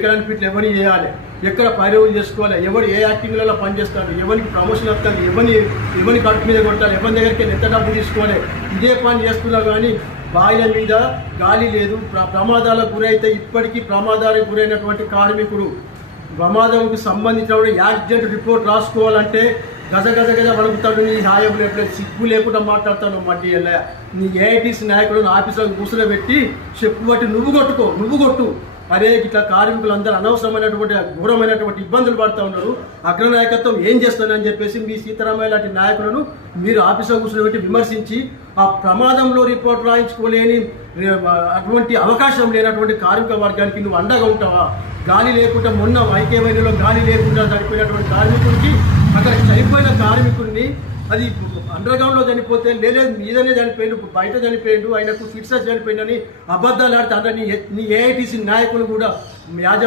ఎక్కడ ఫీట్లు ఎవరిని చేయాలి? ఎక్కడ పైరవులు చేసుకోవాలి? ఎవరు ఏ యాక్టింగ్లలో పనిచేస్తాడు ఎవరికి ప్రమోషన్ వస్తారు ఎవరిని ఎవరిని కట్టు మీద కొట్టాలి? ఎవరి దగ్గరికి ఎంత డబ్బు తీసుకోవాలి? ఇదే పని చేస్తున్నా కానీ బాయిల మీద గాలి లేదు. ప్ర- ప్రమాదాలకు గురైతే ఇప్పటికీ ప్రమాదాలకు గురైనటువంటి కార్మికుడు ప్రమాదంకి సంబంధించిన యాక్సిడెంట్ రిపోర్ట్ రాసుకోవాలంటే గజ గజ గజ వణుకుతాడు. నీ హాయం లేకపోతే సిగ్గు లేకుండా మాట్లాడతాను మట్టి నీ ఏఐటీసీ నాయకుడు ఆఫీసర్ కూసులో పెట్టి చెప్పు బట్టి నువ్వు కొట్టుకో నువ్వు కొట్టు. అరే ఇట్లా కార్మికులందరూ అనవసరమైనటువంటి ఘోరమైనటువంటి ఇబ్బందులు పడుతూ ఉన్నారు. అగ్ర నాయకత్వం ఏం చేస్తుందని చెప్పేసి మీ సీతారామయ్య లాంటి నాయకులను మీరు ఆఫీసులో కూర్చోబెట్టి విమర్శించి ఆ ప్రమాదంలో రిపోర్ట్ రాయించుకోలేని అటువంటి అవకాశం లేనటువంటి కార్మిక వర్గానికి నువ్వు అండగా ఉంటావా? గాలి లేకుండా మొన్న ఐక్యమైనలో గాలి లేకుండా చనిపోయినటువంటి కార్మికుడికి అక్కడ చనిపోయిన కార్మికుడిని అది అండర్గ్రౌండ్లో లో చనిపోతే నేనే మీదనే చనిపోయిండు బయట చనిపోయిండు ఆయనకు ఫిట్సెస్ చనిపోయిందని అబద్ధాలు ఆడితే అంటే నీ నీ ఏఐటీసీ నాయకులు కూడా యాజ